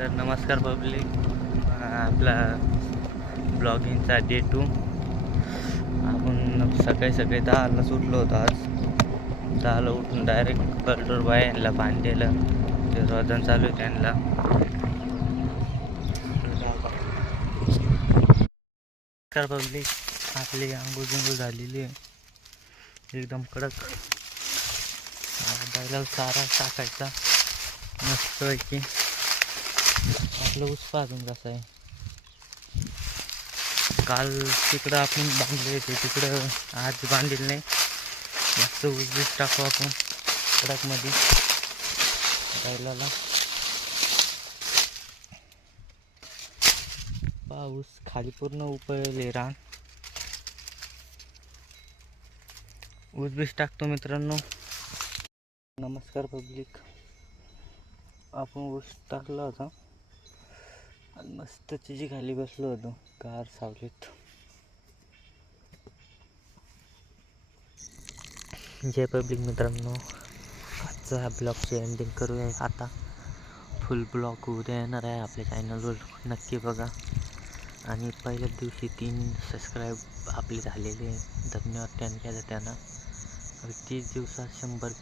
तर नमस्कार पब्लिक. आपला ब्लॉगिंगचा डे टू आपण सकाळी सकाळी दहालाच उठलो होतो आज. दहाला उठून डायरेक्ट कल्टोर बाय यांना पाणी द्यायला ते रोजन चालू आहे त्यांना. नमस्कार पब्लिक. आपली आंघोळ झालेली आहे. एकदम कडक. बैलाला चारा टाकायचा. मस्तपैकी. आपलं ऊस पाजून कसं आहे? काल तिकडं आपण बांधले होते तिकडं आज बांधलेलं नाही. मस्त ऊस बीस टाकू आपण कडकमध्ये. बैलाला पाऊस खाली पूर्ण उपळले रान. ऊस बीस टाकतो मित्रांनो. नमस्कार पब्लिक. आपण ऊस टाकला होता. आणि मस्त तिची खाली बसलो होतो कार सावलीत. जय पब्लिक मित्रांनो आजचा ब्लॉगची एंडिंग करूया आता. फुल ब्लॉग उद्या येणार आहे आपल्या चॅनलवर नक्की बघा. आणि पहिल्याच दिवशी तीन सबस्क्राईब आपले झालेले धन्यवाद त्यांच्या केलं त्यांना तीस दिवसात शंभर